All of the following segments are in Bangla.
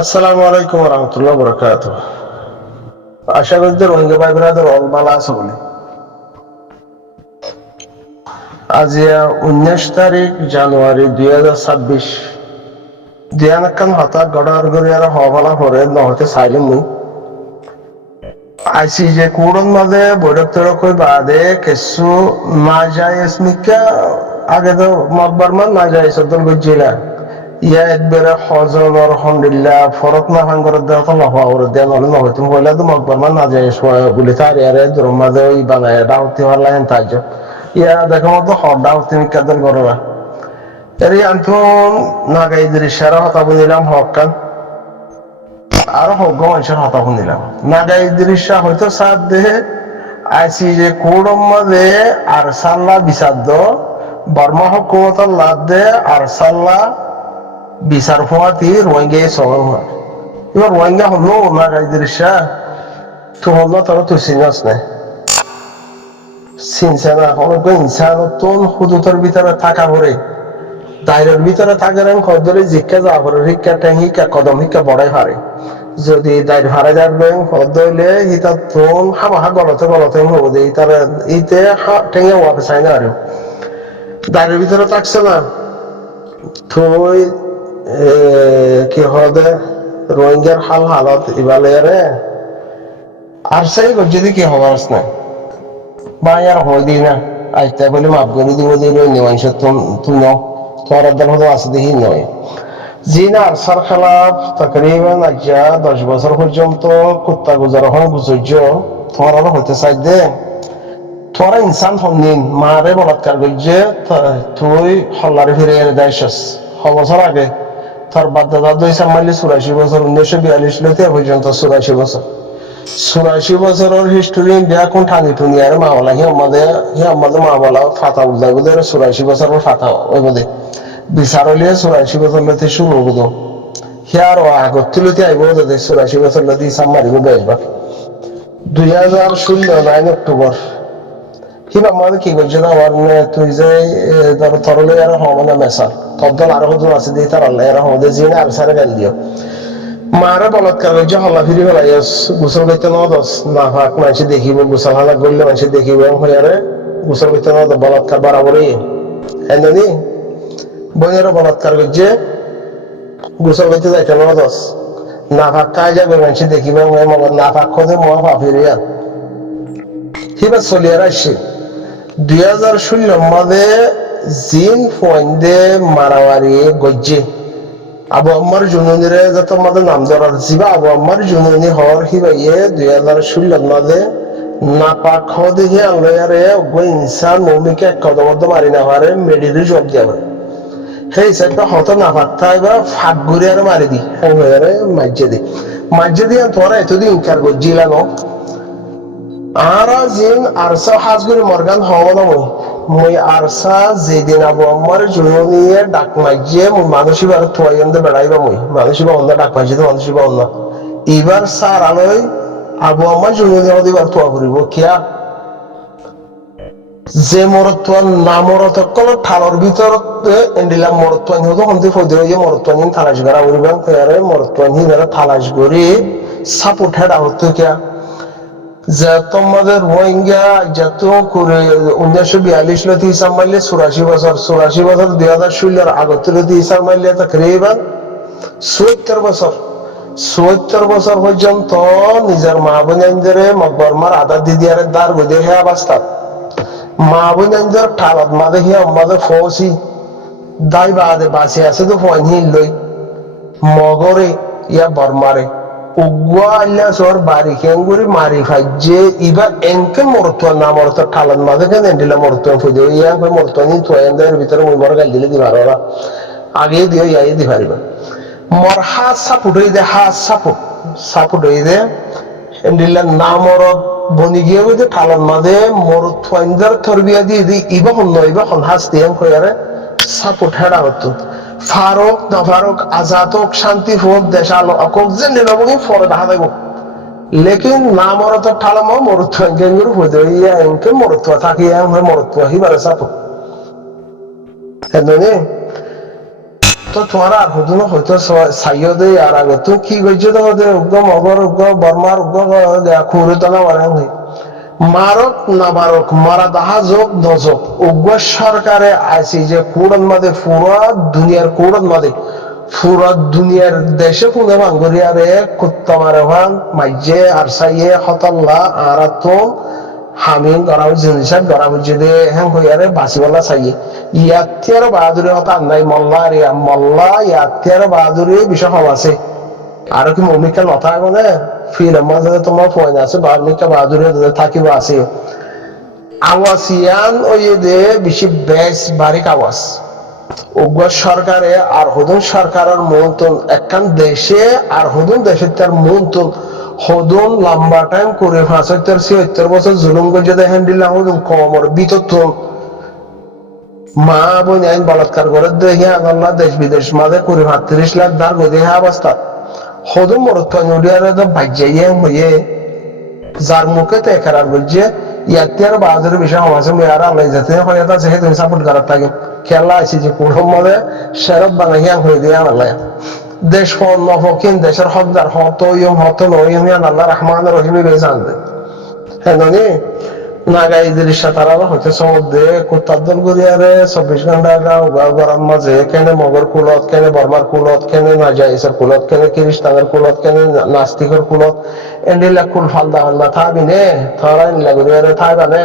আসসালামু আলাইকুম রহমতুল্লাহ বরকাত। আশা করি যে রোহিঙ্গা ভাই বোনেদের ভালো আছে বলে। আজ 19 তারিখ জানুয়ারি 2026 দিয়ানাকান হতা গড়ার গড়িয়ার হওয়ালা পরে নহতে চাইলে মুই আইসি যে কুড়ন মাঝে বৈরক তরক বাদে কিছু না যায় স্মিকা আগে তো মকবার মান না যায় সদল গজিলা ইয়া একবারে হজর আলহামদুলিল্লাহ ফরক না ভাঙ্গর দেওয়া তো নহা ওর দেয়া নহলে নহইতুম হইলে তো মকবার মান না যায় বলে তার ইয়ারে দূর মাঝে ওই বানায় ডাউতি হওয়ার লাগে তাই ইয়া দেখো মতো হর ডাউতি মিকাদের গরবা এরি আন্তন নাগাই দৃশ্যের হতা বুঝিলাম হকান আরো হজ্ঞ মানুষের হতা শুনিলাম নাগাই দৃশ্য হয়তো সাত দেহে আইসি যে কোড়ম মাঝে আর সাল্লা বিচার বর্মা হকুমতার লাভ দে আর সাল্লা বিচার ফোয়াতি রোহিঙ্গা সবার হওয়া এবার রোহিঙ্গা হলো নাগাই দৃশ্য তো হলো তারা তো চিনাস নাই চিনছে না অনেক ইনসান তোন হুদুতের ভিতরে থাকা পরে দায়রের ভিতরে থাকে খদ্দরে জিজ্ঞা যা করে শিক্ষা ট্যাং শিক্ষা কদম শিক্ষা বড়াই পারে যদি দায়র হারা যাবেন হইলে ইতা তোন হামাহা গলতে হবো দে তার ইতে টেঙে ওয়াপে চাই না আরো দায়রের ভিতরে থাকছে না তুই কি হবে রোহিঙ্গার হালত ইবালে রে আর সেই যদি কি হবার না বা আর হই দিই না আজটা বলে মাফ করে দিব যে নিমাংস তুমি তোমার দল হতো আছে দেখি নয় জিনা আরসার খেলাফ তকরিবান আজ্জা 10 বছর পর্যন্ত কুত্তা গুজার হয় বুঝুর্য তোমার হইতে চাই দে তোরা ইনসান হনিন মারে বলাৎকার করছে তুই হল্লারে ফিরে এনে দেয়স 6 বছর আগে তোর বাদ্দাদা 84 বছর 1942 লতে পর্যন্ত 84 বছর 84 বছরের হিস্টোরি ইন্ডিয়া কোন ঠানি টুনি আর মাওলা হি আমাদের মাওলা ফাতা উল্দা বলে 84 বছরের ফাতা ওই বলে বিচার হলে 84 বছর লতে শুরু হতো হিয়ার আগত তুলতে আইব যদি 84 বছর লতে ইসাম মারিব বেসবা 2016 অক্টোবর কিবা আমাদের কি করছে না আমার তুই যে ধরো তরলে আর হওয়া মেসা তদ্দল আরো হতো আছে দিয়ে তার আল্লাহ এরা হতে জিনে আর সারে গাল দিও মারা বলৎকার হয়েছে হল্লা ফিরি ফেলাই গোসল করতে নদস না ফাঁক মানুষ দেখিব গোসল হালা করলে মানুষ দেখিব হইয়ারে গোসল করতে নদ বলৎকার বরাবরই এমনি বইয়েরও বলৎকার করছে গোসল করতে যাইতে নদস না ফাঁক কাজ যাবে মানুষ দেখিব না ফাঁক খোঁজে মহা ফাফিরিয়া হিবা চলিয়ার আসছে 2016 মাঝে জিন ফোয়াইন্দে মারামারি গজ্জে আবু আম্মার জুনুনিরে যত মাঝে নাম ধরার জিবা আবু আম্মার জুনুনি হর হিবাইয়ে 2016 মাঝে নাপাক দেখি আল্লাহরে ইনসান মৌমিকে এক কদমত মারি না পারে মেডিরি জব যাবে সেই হিসাবটা হত নাপাক থাকবে ফাঁক ঘুরে আর মারি দি মাজ্জে দিয়ে তোরা এতদিন ইনকার গজ্জিলা ন আরা জিন আরসা হাজগুরি মর্গান হওয়া না মই আরসা যেদিন আবু আম্মার জুনুনিয়ে ডাক মাইজে মই মানুষই বার থুয়াইন্দে বেড়াইবা মই মানুষই বা অন্য ডাক মাইজে তো মানুষই বা অন্য এবার সার আলোয় আবু আম্মার জুনুনি হতে বার থুয়া করিব কিয়া যে মরত্বান না মরতকল ঠালর ভিতরত এন্ডিলা মরত্বান হতো হন্তি ফদে হইয়ে মরত্বান থালাশ করা করিবা কয়ারে মরত্বান হিনারা থালাশ করি সাপোর্ট হেড আহত কিয়া যে তোমাদের রোহিঙ্গা যত করে 1942 লতি হিসাব মারলে 84 বছর 2016 আগত লতি হিসাব মারলে তকরিবান 70 বছর পর্যন্ত নিজের মা বোনেরে মকবরমার আদা দিদিয়ারে দার গদে হে অবস্থা মা বোনেদের ঠালত মাদে হি আমাদের ফৌসি দাই বাদে বাসি আছে তো ফইন লই মগরে ইয়া বর্মারে উগুয়া আল্লাহ সর বাড়ি কেঙ্গুরি মারি ফাইজে ইবা এনকে মরতুয়া না মরতুয়া ঠালান মাঝে কেন এন্ডিলা মরতুয়া ফুজে ইয়া কই মরতুয়া নি তোয়েন্দের ভিতরে মই বড় গাল দিলে দিবাররা আগে দিও ইয়াই দি পারিবা মর হাত সাপুট হই দে এন্ডিলা না মরত বনি গিয়ে কই ঠালান মাঝে মরতুয়াইন্দার তরবিয়া দি ইবা হন হাস দিয়াম কইয়ারে সাপুট হেডা হতো ফারুক না ফারুক আজাদ হোক শান্তি হোক দেশ আলো অকক যে নিরবহি ফরে দেখা দেব লেকিন না মরত ঠালামা মরুত্ব গেঙ্গুর হইতে ইয়া এনকে মরুত্ব থাকি মরুত্ব হিবারে সাপ এমনি তো তোমার আর হুদুনো হয়তো সাইও দে আর আগে তো কি কইছো তো ওদের উগ্র মগর উগ্র বর্মার উগ্র খুঁড়ে তো না মারে মারক না মারক মারা দাহা যোগ নজক উগ্র সরকারে আইসি যে কুড়ন মাদে পুরা দুনিয়ার কুড়ন মাদে পুরা দুনিয়ার দেশে পুনে ভাঙ্গরিয়ারে কুত্তা মারে ভান মাইজে আর সাইয়ে হতল্লা আর তো হামিন গরাব জিনিসের গরাব যদি হ্যাং হইয়ারে বাসিওয়ালা চাইয়ে ইয়াতিয়ার বাহাদুরি হতা নাই মল্লা রিয়া মল্লা ইয়াতিয়ার বাহাদুরি বিষয় হল আছে আর কি মমিকা নথা মানে ফিল্ম মাঝে তোমার ফোন আছে বার্মিকা বাহাদুরি থাকিব আছে আওয়াসিয়ান ওই দে বেশি বেশ বারিক আওয়াজ উগ্র সরকারে আর হুদুন সরকারের মন্তন একখান দেশে আর হুদুন দেশের তার মন্তন হদুন লম্বা টাইম করে 75 বছর জুলুম করে দেখেন দিলাম হদুন কমর বিতর মা বোন আইন বলাৎকার করে দেখি আল্লাহ দেশ বিদেশ মাঝে 35 লাখ দার গদি অবস্থা হদুন মরুত্তানুরিয়ারে তো বাজ্যাইয়ে হয়ে যার মুখে তো একার বুঝছে ইয়াতিয়ার বাহাদুর বিষয় আছে মেয়ে আর আল্লাহ যাতে হয়ে আছে হে তুমি সাপোর্ট করার থাকে খেলা আছে যে কোন মধ্যে শেরত বানাইয়া হয়ে দিয়ে আল্লাহ দেশ নফকিন দেশের হকদার হত ইয়ম হত নয়ম আল্লাহ রহমান রহিমি বেশ আনবে হ্যাঁ নি নাগা ইদরিসা তারা হইতে সমুদ্রে কুত্তাদল গরিয়ারে 24 ঘন্টা গরম মাঝে কেনে মগর কুলত কেনে বর্মার কুলত কেনে নাজাইসের কুলত কেনে খ্রিস্টানের কুলত কেনে নাস্তিকের কুলত এন্ডিলা কুল ফালদা আল্লাহ থাবিনে তারা ইনলা গরিয়ারে থাইবানে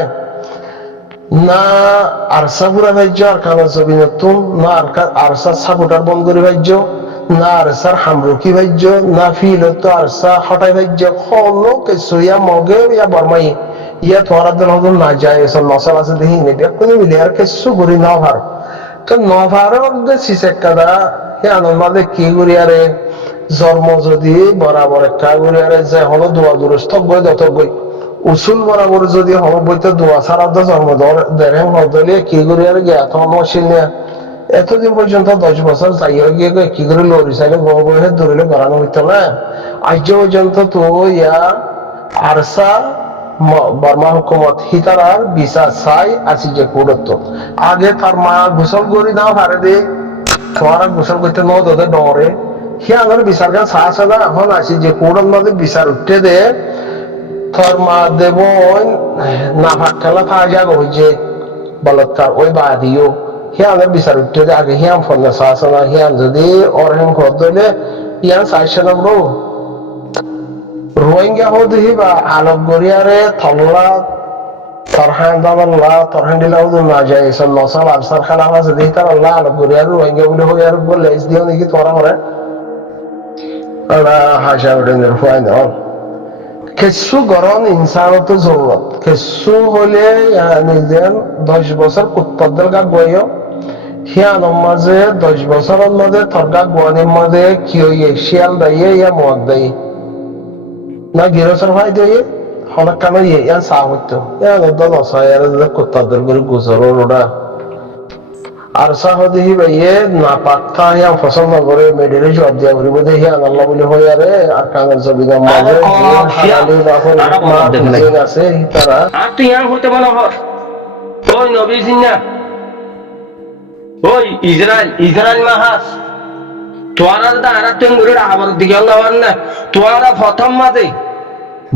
না আরসা পুরা ভাজ্য আর কানা জবিনতুন না আরসা সাপোর্টার বন্ধ করে ভাজ্য না আরসার হামরুকি ভাজ্য না ফিলত আরসা হটাই ভাজ্য হলো কিছু ইয়া মগে ইয়া বর্মাই ইয়া তোরা দল হদুন না যায় এসব মশাল আছে দেখি নেবে কোনো মিলে আর কিছু করি না ভার তো নভারর যে সিসেক্কাদা হে আনন্দ কি করি আরে জন্ম যদি বরাবর একটা করি আরে যে হলো দোয়া দুরস্থ বই দত বই উসুল বরাবর যদি হলো বইতে দোয়া ছাড়া তো জন্ম দেড় হদলিয়ে কি করি আরে গে এত মশিল নিয়ে এতদিন পর্যন্ত 10 বছর যাই হয়ে গিয়ে কি করে লড়ি চাইলে বহে ধরিলে করানো হইতো না আজ পর্যন্ত তো ইয়া আরসা বর্মা হুকুমত হিতারার বিচার চাই আসি যে করত আগে তার মা গোসল করি না পারে দে তোমারা গোসল করতে ন দোদের ডরে সে আমার বিচার গান চা আছে না এখন আসি যে কোরআন মাঝে বিচার উঠতে দে তোর মা দেব না ভাত খেলা থা যাগ হইছে বলৎকার ওই বাদিও হিয়ানের বিচার উঠতে দে আগে হিয়াম ফোন চা আছে না হিয়ান যদি অরহেম ঘর দিলে হিয়ান চাইছে না বলো রোহিঙ্গা হদি বা আলোক গরিয়ারে থল্লা তরহান দাবাল্লা তরহান দিলা হদু না যায় এসব নসাল আরসার খানা আছে দেখি তার আল্লাহ আলোক গরিয়ারে রোহিঙ্গা বলে হয়ে আর বললে এস দিও নাকি তোরা করে আল্লাহ হাসা উঠেনের ফুয়াই ন কিছু গরম ইনসানত জরুরত কিছু হলে নিজের 10 বছর কুত্তরদের গা বইও হিয়ানোর মাঝে 10 বছরের মাঝে তরগা গোয়ানির মাঝে কি হইয়ে শিয়াল দাইয়ে ইয়া মদ দাইয়ে না গিরসর ভাই দিয়ে হঠাৎ কেন ইয়ান চা হইতো দল কুত্তাদের করে গুজরো ওরা আর চাহ দেখি ভাইয়ে না পাক্কা হিয়াম পছন্দ করে মেডেলে জব দিয়া ঘুরিব দেখি আল্লাহ বলে হই আরে আর কানের জবিদের মাঝে আছে তারা আর তুই ইয়াং হইতে বলা হয় ওই নবী সিন্না ওই ইসরায়েল মাহাস তোরা দাঁড়া তেঙ্গুরের আবার দিকে আল্লাহ না তোরা প্রথম মাঝে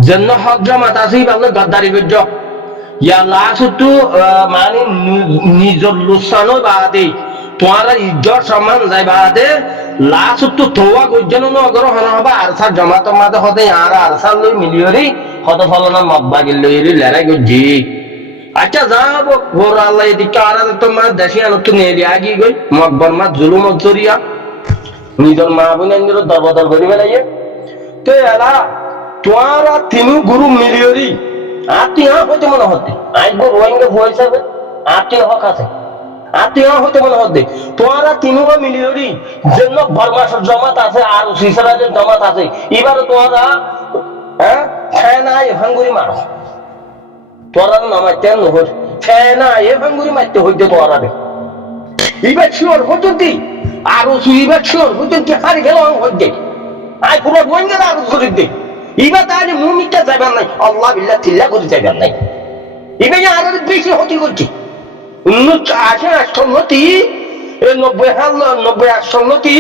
জন্য হক জমাত আছে আপনি গদ্দারি করছ ইয়া লাস্টু মানে নিজর লুসানো বাদে তোরা ইজ্জত সম্মান যায় বাদে লাস্টু তোয়া গজ্জন নগর হন হবা আরসার জমাত মাঝে হতে আর আরসার লই মিলিয়রি হত ফলনা মব্বা গিল লইরি লড়াই গজি আচ্ছা যাবো ওর আল্লাহ এদিকে আর তোমার দেশে আনো তো নেলি আগি গই মকবর মা জুলুম জরিয়া নিজের মা বোন দরবদর করি বেলাইয়ে তো এলা তোরা তিনু গুরু মিলিয়রি আর তুই হইতে মনে হতে আইব রোহিঙ্গা ভয় হিসাবে আর তুই হক আছে আর তুই হইতে মনে হতে তোরা তিনু মিলিয়রি জন্য বর্মাসের জমাত আছে আর সিসারাজের জমাত আছে এবার তোরা হ্যাঁ ফেনা ভাঙ্গুরি মারো তোরা নামাইতে নহর ফেনা ভাঙ্গুরি মারতে হইতে তোরা রে এবার শিওর হতো দি আরো সুইবার শিওর হতো কি হারি গেল হইতে আই পুরো রোহিঙ্গা আরো করে দে এবার তাহলে মুমিটা যাবেন নাই আল্লাহ বিল্লাহ তিল্লা করে যাবেন নাই এবার আরো বেশি হতে করছে 1988 এই 90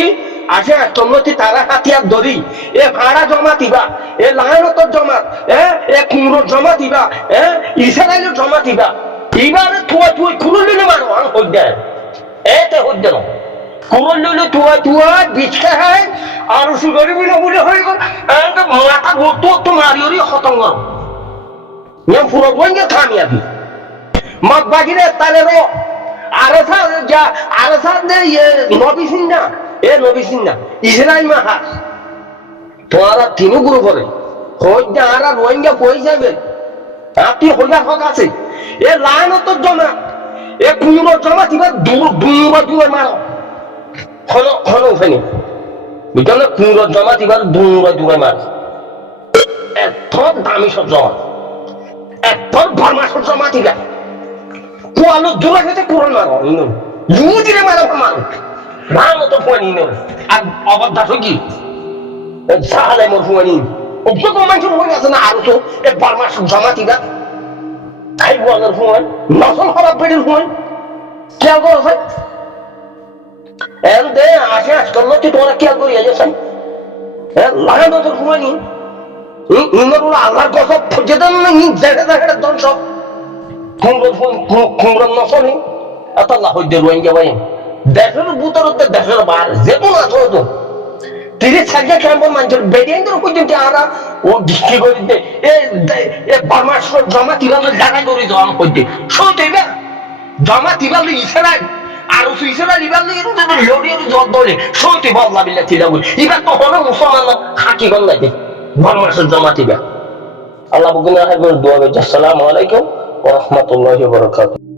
আসে 88 তারা হাতিয়ার ধরি এ ভাড়া জমা দিবা এ লায়নতর জমা এ কুমড়োর জমা দিবা ইসরায়েলের জমা দিবা এবারে তুই কুড়ুল লিলে মারো হই দেয় এতে হই দেন কুড়ুল লিলে তুই বিছকে হয় আর সুগরি বিনা বলে হয়ে গেল মাথা তো মারিওরি খতম করো নিয়ম পুরো বইকে থামিয়াবি মত বাকিরে তাহলে রো আরসা দে নবী সিন্না ইসরায়েল মাহাস তোরা তিনু গুরু করে হইয়া আর রোহিঙ্গা কই যাবে আপনি হইয়া হক আছে এ লায়নতর জমা এ কুমড়োর জমা তিবা দুবার মারো খন ওখানে বুঝলেন না কুমড়োর জমা তিবার দুবার মারো এত দামি সব জমা এত বর্মাসর জমা তিবা কুয়ালো দূরে খেতে কুরন মারো ইউদিরে মারো মারো রাম তো ফুয়ানি নো আর অবদাস কি সাহালে মোর ফুয়ানি ও যত মানুষ হয়ে আছে না আর তো এ বর্মাস জমা দিবা খাই বলার ফুয়ান নসল খারাপ পেটের ফুয়ান কি করো ভাই এন দে আসে আসল কি তোরা কি করি যাচ্ছেন লাগানো তোর ফুয়ানি ইন্দুর আল্লাহর কথা ফুজে দেন না দেখে দেখে দন সব কুমড়োর নসলি এত আল্লাহ হইতে রোহিঙ্গা ভাই দেশের ভিতরে দেশের বাইরে যে কোনো আছে তো তিরিশ সারিয়া খেলবো মানুষের বেরিয়ে পর্যন্ত আমরা ও কি করে দে এ বর্মাস জমা তিবালে জায়গা করে দেওয়া করতে সইতে না জমা তিবালে ইসরায়েল আর ইসরায়েল ইবালে লড়িয়ে জল দলে সইতে বদলা বিল্লা তিলা বলি এবার তো হলো মুসলমান হাকি গল নাই বর্মাসের জমা তিবা আল্লাহ বকুনা দোয়া করছে আসসালামু আলাইকুম ওয়া রাহমাতুল্লাহি ওয়া বারাকাতুহু